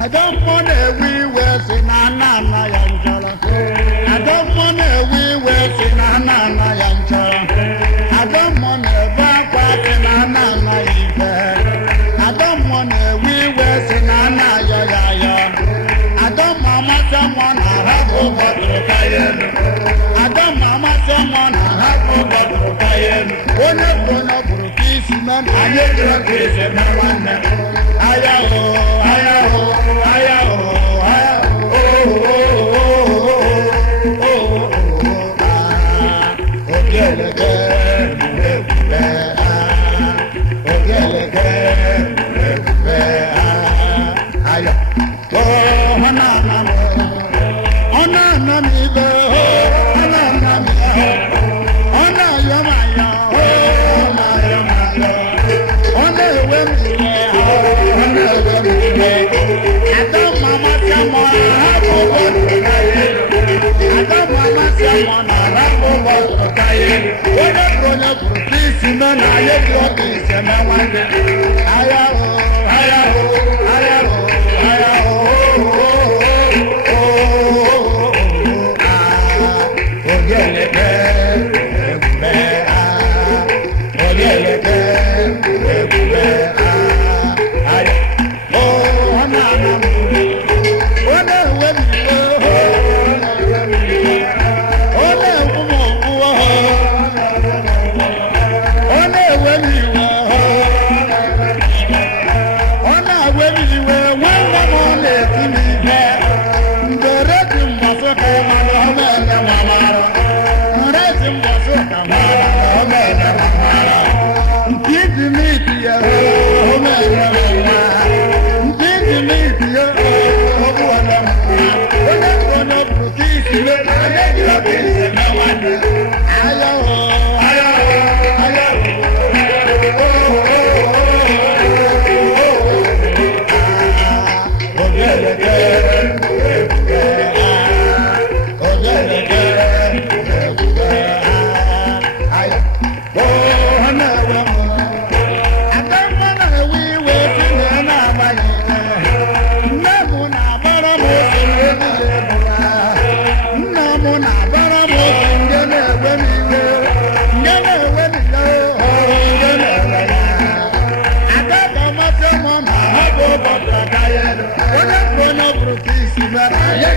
I don't want everywhere say na na na yanjala. I don't want everywhere say na na na yanjala. I don't want everywhere say na na na ife. I don't want everywhere say na na ya ya ya. I don't mama someone I have over to kayen. I don't mama someone I have over to kayen. Ona burukisi man anye burukisi man wane. Ayaho ayaho.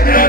Yeah.